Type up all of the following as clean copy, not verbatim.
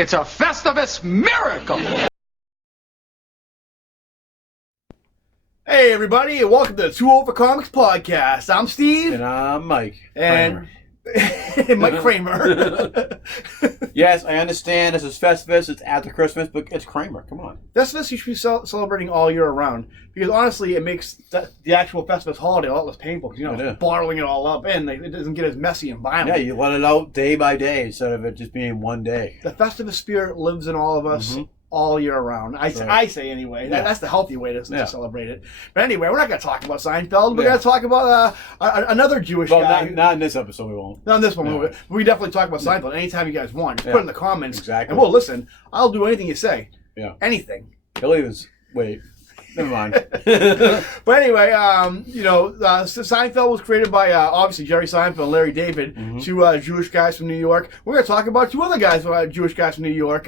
It's a Festivus miracle! Hey everybody, and welcome to the Two Over Comics podcast. I'm Steve. And I'm Mike. And Mike Kramer. Yes, I understand this is Festivus, it's after Christmas, but it's Kramer, come on. Festivus you should be celebrating all year around. Because honestly, it makes the actual Festivus holiday a lot less painful. Because, bottling it all up in, it doesn't get as messy and violent. Yeah, you let it out day by day instead of it just being one day. The Festivus spirit lives in all of us. All year round. I say anyway. That's the healthy way to celebrate it. But anyway, we're not going to talk about Seinfeld. We're going to talk about another Jewish guy. Not in this episode, we won't. Not in this one. No. We definitely talk about Seinfeld anytime you guys want. Just put it in the comments. Exactly. And we'll listen. I'll do anything you say. Yeah. Anything. He'll even... Wait. Never mind. But anyway, Seinfeld was created by obviously Jerry Seinfeld and Larry David, two Jewish guys from New York. We're going to talk about two other guys, Jewish guys from New York,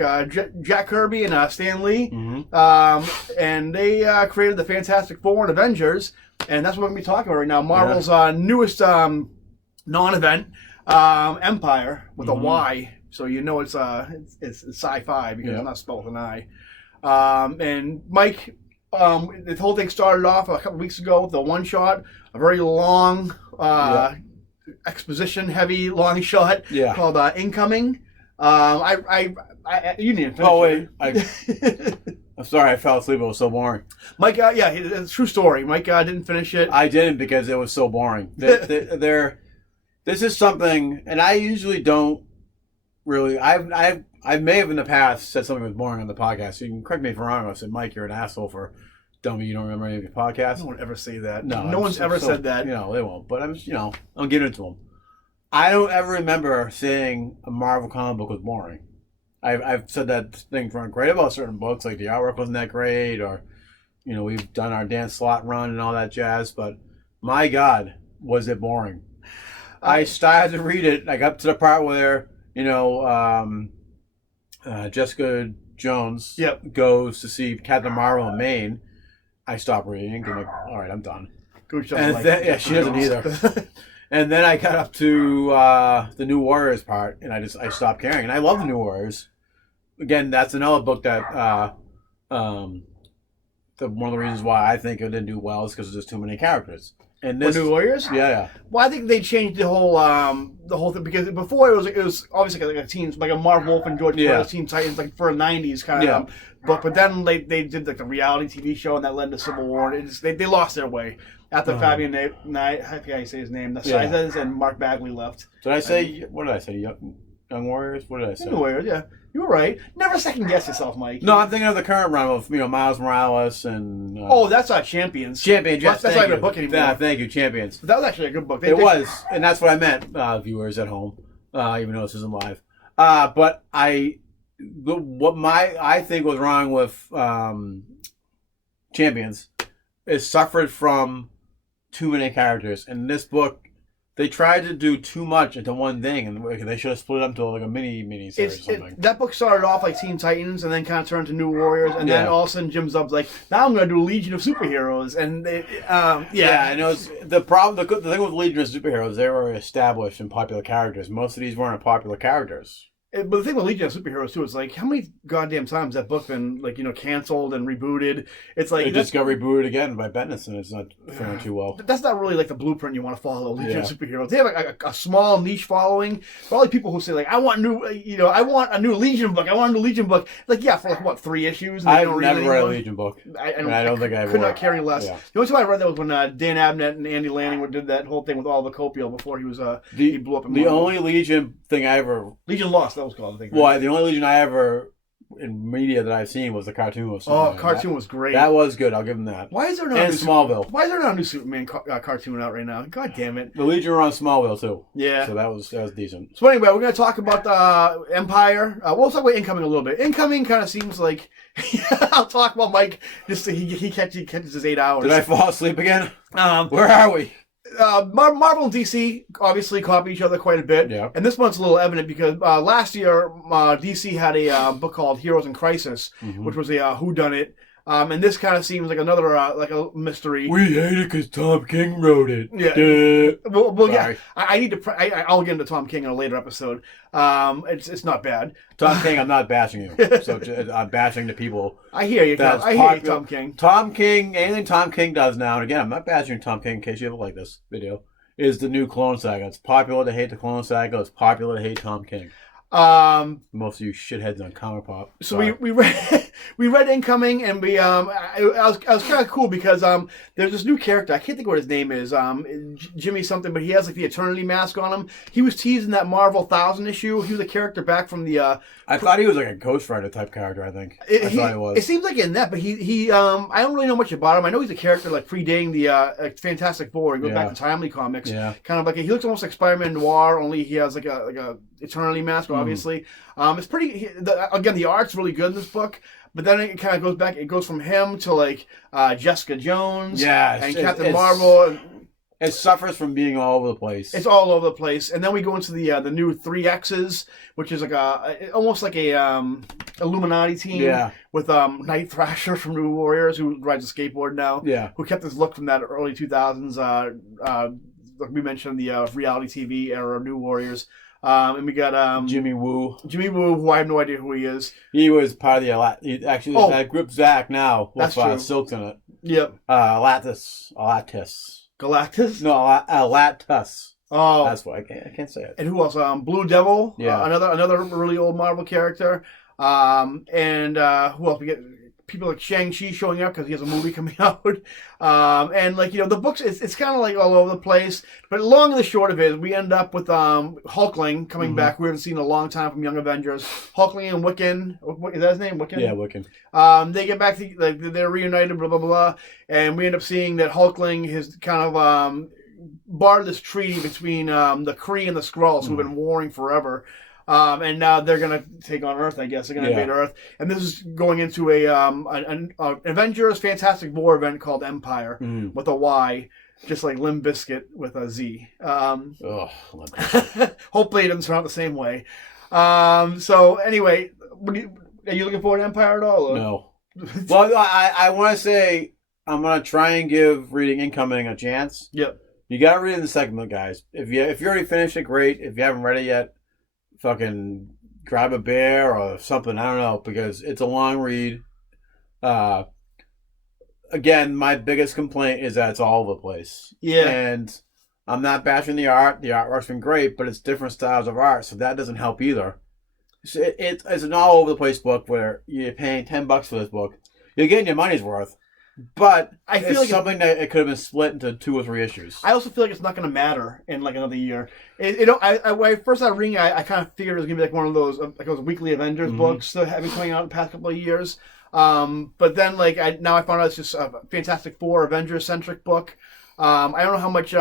Jack Kirby and Stan Lee. And they created the Fantastic Four and Avengers, and that's what we're going to be talking about right now. Marvel's newest non-event, Empire, with a Y, so you know it's sci-fi because it's not spelled with an I. And Mike... this whole thing started off a couple weeks ago with a one-shot, a very long, exposition-heavy long shot called Incoming. You need to finish. Oh, wait. I'm sorry, I fell asleep. It was so boring. Mike, it's a true story. Mike didn't finish it. I didn't because it was so boring. This is something, and I usually don't really... I may have in the past said something was boring on the podcast. So you can correct me if I'm wrong. I said, Mike, you're an asshole for dummy. You don't remember any of your podcasts. No one ever say that. No one's ever said that. You know, they won't. But I'm giving it to them. I don't ever remember saying a Marvel comic book was boring. I've said that things weren't great about certain books, like the artwork wasn't that great, or we've done our Dan Slott run and all that jazz. But my God, was it boring? I started to read it. I got to the part where Jessica Jones goes to see Captain Marvel in Maine. I stopped reading. I'm like, all right, I'm done. And she doesn't either. And then I got up to the New Warriors part, and I stopped caring. And I love the New Warriors. Again, that's another book that one of the reasons why I think it didn't do well is because there's too many characters. And this, New Warriors? Yeah. Well, I think they changed the whole thing because before it was obviously like a team, like a Marv Wolf and George Perez Teen Titans, like for the '90s kind of. But then they did like the reality TV show, and that led to Civil War. And they lost their way after Fabian Knight, I forget how you say his name, the Sizes, and Mark Bagley left. What did I say? Young Warriors? What did I say? Young Warriors, yeah. You were right. Never second guess yourself, Mike. No, I'm thinking of the current run of Miles Morales and. That's Champions. Champions, yes. That's not even a book anymore. Thank you, Champions. That was actually a good book. It was, and that's what I meant, viewers at home, even though this isn't live. But I think was wrong with Champions is suffered from too many characters. In this book, they tried to do too much into one thing, and they should have split it up into like a mini series or something. That book started off like Teen Titans, and then kind of turned to New Warriors, and then all of a sudden Jim Zub's like, now I'm going to do Legion of Superheroes, and and it was the problem. The thing with Legion of Superheroes, they were established and popular characters. Most of these weren't popular characters. But the thing with Legion of Superheroes too is like, how many goddamn times that book been canceled and rebooted? It's like it just got rebooted again by Bendis, and it's not faring too well. That's not really like the blueprint you want to follow. Legion of Superheroes. They have a small niche following. For all the people who say like, I want a new Legion book. I want a new Legion book. Like for like what 3 issues? I've never read a Legion book. I don't think I could not carry less. Yeah. The only time I read that was when Dan Abnett and Andy Lanning did that whole thing with all the Copiel before he was he blew up. The only Legion thing I ever Legion Lost, that was called, I think. Well, the only Legion I ever in media that I've seen was the cartoon of Superman. Cartoon was great. That was good. I'll give him that. Why is there not Smallville? Why is there not a new Superman cartoon out right now? God damn it! The Legion were on Smallville too. Yeah, so that was decent. So anyway, we're going to talk about Empire. We'll talk about Incoming a little bit. Incoming kind of seems like I'll talk about Mike. Just he catches his 8 hours. Did I fall asleep again? Where are we? Marvel and DC obviously copy each other quite a bit, and this one's a little evident because last year DC had a book called Heroes in Crisis, which was a whodunit And this kind of seems like another like a mystery. We hate it because Tom King wrote it. Yeah. Well yeah. I need to. I'll get into Tom King in a later episode. It's not bad. Tom King, I'm not bashing you. So I'm bashing the people. I hear you. I hear you, Tom King. Tom King, anything Tom King does now, and again, I'm not bashing Tom King in case you ever like this video, is the new Clone Saga. It's popular to hate the Clone Saga. It's popular to hate Tom King. Most of you shitheads on Comic Pop. So we read Incoming, and I was kind of cool because there's this new character. I can't think what his name is. Jimmy something, but he has like the Eternity mask on him. He was teased in that Marvel 1000 issue. He was a character back from the. I thought he was like a Ghost Rider type character. I think. I thought he was. It seems like in that, but he I don't really know much about him. I know he's a character like predating the Fantastic Four. He goes back to Timely Comics. Yeah. Kind of like he looks almost like Spider-Man Noir, only he has like a Eternity mask, obviously. It's pretty. Again, the art's really good in this book, but then it kind of goes back. It goes from him to like Jessica Jones, and Captain Marvel. It suffers from being all over the place. It's all over the place, and then we go into the new 3X's, which is like almost like a Illuminati team with Night Thrasher from New Warriors, who rides a skateboard now. Yeah, who kept his look from that early 2000s. Like we mentioned, the reality TV era of New Warriors. And we got Jimmy Woo. Jimmy Woo, who I have no idea who he is. He was part of the that group Zach now with Silks in it. Yep. Galactus. Galactus? No, Alatus. Oh, that's why I can't say it. And who else? Blue Devil. Yeah. Another really old Marvel character. And who else? We get people like Shang-Chi showing up because he has a movie coming out. And like, the books, it's kind of like all over the place. But long and the short of it, we end up with Hulkling coming back. We haven't seen in a long time from Young Avengers. Hulkling and Wiccan. Is that his name? Wiccan? Yeah, Wiccan. They get back to, like, they're reunited, blah, blah, blah. And we end up seeing that Hulkling has kind of barred this treaty between the Kree and the Skrulls, who've been warring forever. And now they're going to take on Earth, I guess. They're going to invade Earth. And this is going into an Avengers Fantastic Four event called Empire with a Y, just like Limp Bizkit with a Z. Hopefully it doesn't turn out the same way. So anyway, are you looking forward to Empire at all? Or? No. Well, I want to say I'm going to try and give reading Incoming a chance. Yep. You got to read it in the second book, guys. If you already finished it, great. If you haven't read it yet, fucking grab a bear or something. I don't know, because it's a long read. Again, my biggest complaint is that it's all over the place. Yeah. And I'm not bashing the art. The artwork's been great, but it's different styles of art, so that doesn't help either. It's an all over the place book where you're paying $10 for this book. You're getting your money's worth. But I feel like something that it could have been split into 2 or 3 issues. I also feel like it's not going to matter in like another year. When I first started reading, I kind of figured it was going to be like one of those weekly Avengers books that have been coming out in the past couple of years. But then now I found out it's just a Fantastic Four Avengers centric book. I don't know how much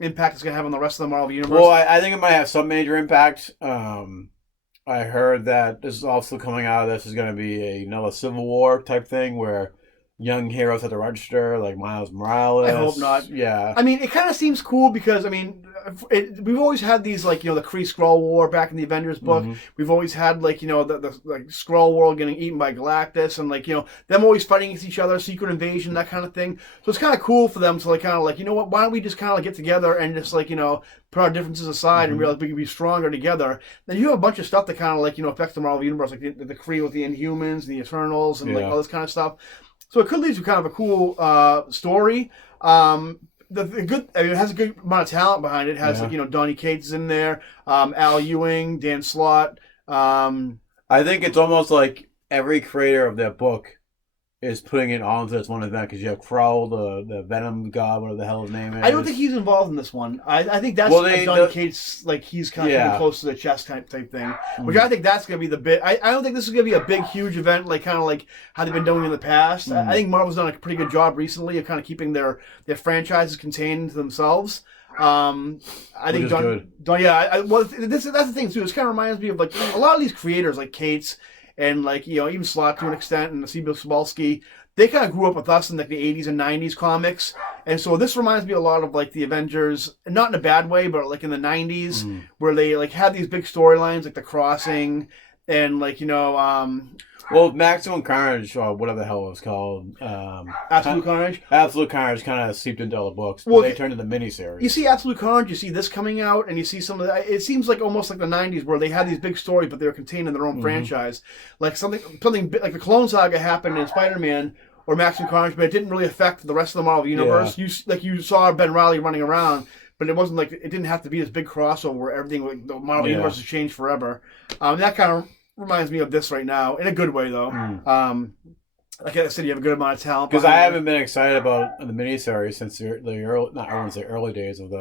impact it's going to have on the rest of the Marvel universe. Well, I think it might have some major impact. I heard that this is also coming out of this is going to be another Civil War type thing where young heroes have to register, like Miles Morales. I hope not. Yeah. I mean, it kind of seems cool because, I mean, we've always had these, like, the Kree-Skrull War back in the Avengers book. Mm-hmm. We've always had, like, the Skrull world getting eaten by Galactus and, like, them always fighting against each other, secret invasion, that kind of thing. So it's kind of cool for them to, like, kind of, like, what, why don't we just kind of, like, get together and just, like, put our differences aside and realize we can be stronger together. Then you have a bunch of stuff that kind of, like, affects the Marvel Universe, like the Kree with the Inhumans, the Eternals, and, like, all this kind of stuff. So it could lead to kind of a cool story. It has a good amount of talent behind it. It has Donny Cates is in there, Al Ewing, Dan Slott. I think it's almost like every creator of that book is putting it all into this one event because you have Krull, the Venom god, whatever the hell his name is. I don't think he's involved in this one. I think that's Donny Cates, like he's kind of coming close to the chest type thing, which I think that's going to be the bit. I don't think this is going to be a big, huge event, like kind of like how they've been doing in the past. I think Marvel's done a pretty good job recently of kind of keeping their franchises contained to themselves. I think that's the thing too. This kind of reminds me of like a lot of these creators, like Cates. And like even Slott to an extent, and Nasiba Sobolski, they kind of grew up with us in like the 80s and 90s comics, and so this reminds me a lot of like the Avengers, not in a bad way, but like in the 90s, where they like had these big storylines like The Crossing, and like well, Maximum Carnage, or whatever the hell it was called, Absolute Carnage. Absolute Carnage kind of seeped into all the books, but they turned into miniseries. You see Absolute Carnage, you see this coming out, and you see some of the. It seems like almost like the '90s, where they had these big stories, but they were contained in their own franchise. Like something like the Clone Saga happened in Spider-Man or Maximum Carnage, but it didn't really affect the rest of the Marvel universe. Yeah. You saw Ben Reilly running around, but it wasn't like it didn't have to be this big crossover where everything like the Marvel universe has changed forever. That kind of reminds me of this right now, in a good way, though. Like I said, you have a good amount of talent. Because I haven't been excited about the miniseries since the early, not I want to say early days of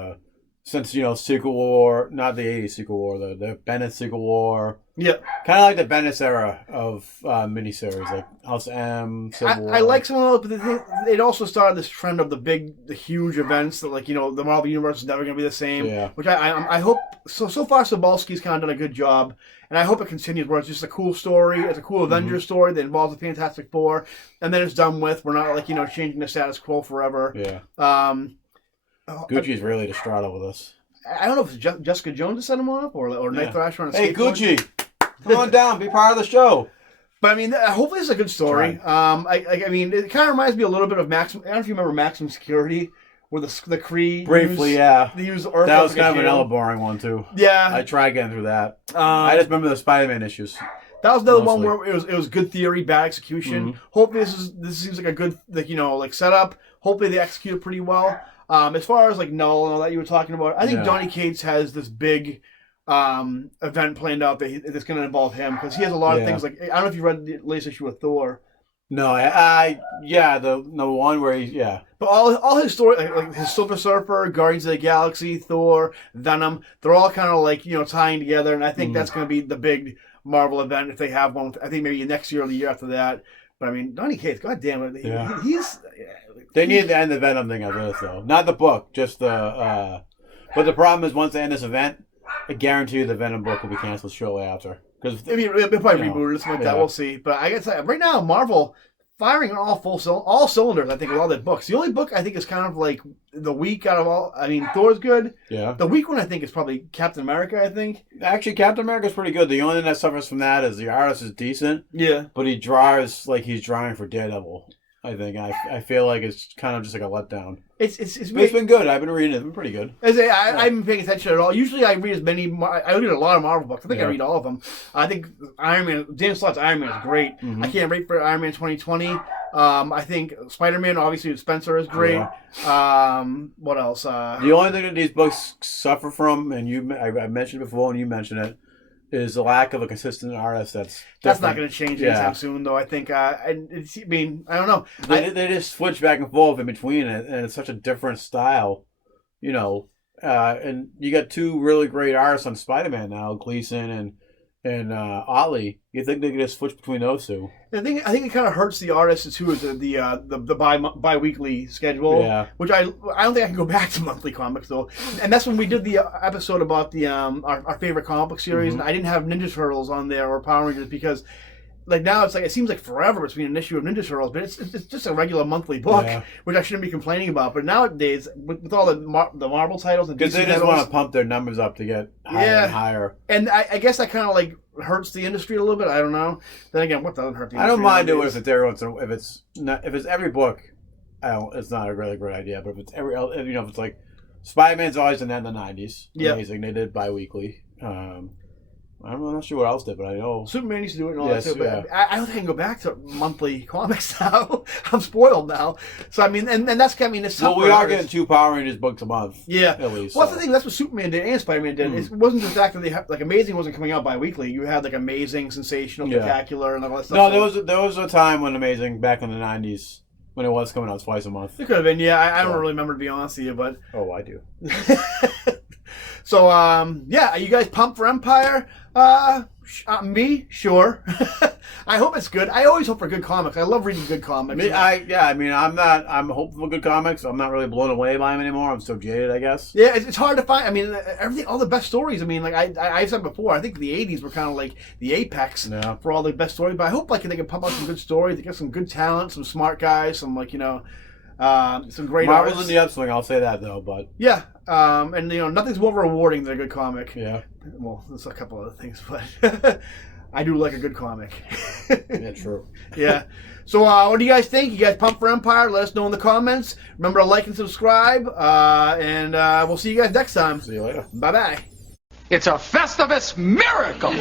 since Secret War, not the '80s Secret War, the Bennett Secret War. Yeah, kind of like the Bennett era of miniseries, like House M, Civil War. I like some of those, but it also started this trend of the huge events that the Marvel universe is never going to be the same. Yeah. Which I hope so far Sobalski's kind of done a good job, and I hope it continues where it's just a cool story, it's a cool Avengers story that involves the Fantastic Four, and then it's done with. We're not changing the status quo forever. Yeah. Gucci's really distraught over this. I don't know if it's Jessica Jones that set him off or Night Thrasher on a skateboard. Hey, Gucci, come on down, be part of the show. But I mean, hopefully it's a good story. I mean, it kind of reminds me a little bit of Maximum. I don't know if you remember Maximum Security, where the Kree briefly, they use Earth. That was kind of another boring one too. Yeah, I tried getting through that. I just remember the Spider-Man issues. That was another one where it was good theory, bad execution. Hopefully this seems like a good setup. Hopefully they execute it pretty well. As far as Null and all that you were talking about, I think Donny Cates has this big event planned out that's going to involve him because he has a lot of things. I don't know if you read the latest issue of Thor. No, the number one where But all his story, like his Silver Surfer, Guardians of the Galaxy, Thor, Venom, they're all kind of tying together, and I think that's going to be the big Marvel event if they have one. I think maybe next year or the year after that. But I mean, Donny Cates, God damn it, he's. They need to end the Venom thing after this, though. Not the book, just the. But the problem is, once they end this event, I guarantee you the Venom book will be canceled shortly after. Because it'll probably rebooted or something like that. We'll see. But I guess right now, Marvel firing on all cylinders. I think with all their books. The only book I think is kind of like the weak out of all. I mean, Thor's good. Yeah. The weak one I think is probably Captain America. I think. Actually, Captain America's pretty good. The only thing that suffers from that is the artist is decent. Yeah. But he draws like he's drawing for Daredevil. I think I feel like it's kind of just like a letdown. It's been good. I've been reading it. It's been pretty good. I haven't been paying attention at all. Usually I read I read a lot of Marvel books. I think I read all of them. I think Iron Man, James Slott's Iron Man is great. I can't wait for Iron Man 2020. I think Spider-Man, obviously with Spencer, is great. What else? The only thing that these books suffer from, and I mentioned it before and you mentioned it, is the lack of a consistent artist. That's not going to change anytime soon, though. I think. I don't know. They just switch back and forth in between it, and it's such a different style, And you got two really great artists on Spider-Man now, Gleason and Ollie. You think they could just switch between those two? I think it kind of hurts the artists too, is the bi-weekly schedule, which I don't think I can go back to monthly comics though. And that's when we did the episode about the our favorite comic book series, and I didn't have Ninja Turtles on there or Power Rangers because now it seems like forever between an issue of Ninja Turtles, but it's just a regular monthly book, which I shouldn't be complaining about. But nowadays, with all the Marvel titles and DC because they just want to pump their numbers up to get higher and higher. And I guess that kind of hurts the industry a little bit. I don't know. Then again, what doesn't hurt the industry? I don't mind doing it if it's every book. It's not a really great idea. But if it's if it's like Spider-Man's always done that in the '90s. Amazing. They did bi-weekly. I'm not sure what else did, but I know Superman used to do it and all that too. But I don't think I can go back to monthly comics now. I'm spoiled now. So I mean, and that's it's well, we are getting 2 Power Rangers books a month. Yeah, at least. Well, that's the thing. That's what Superman did and Spider-Man did. It wasn't the fact that they had, Amazing wasn't coming out bi-weekly. You had Amazing, Sensational, Spectacular, and all that stuff. No, there was a time when Amazing back in the '90s when it was coming out twice a month. It could have been. Yeah, I don't really remember, to be honest with you, but I do. So, are you guys pumped for Empire? Me? Sure. I hope it's good. I always hope for good comics. I love reading good comics. I'm hopeful for good comics. I'm not really blown away by them anymore. I'm so jaded, I guess. Yeah, it's hard to find. I mean, all the best stories. I mean, I said before, I think the 80s were kind of like the apex for all the best stories. But I hope they can pump out some good stories. They get some good talent, some smart guys, some some great Marvel's artists. in the upswing, I'll say that though, but and nothing's more rewarding than a good comic. Yeah. Well, there's a couple other things, but I do like a good comic. Yeah, true. Yeah. So what do you guys think? You guys pumped for Empire? Let us know in the comments. Remember to like and subscribe. And we'll see you guys next time. See you later. Bye-bye. It's a Festivus miracle!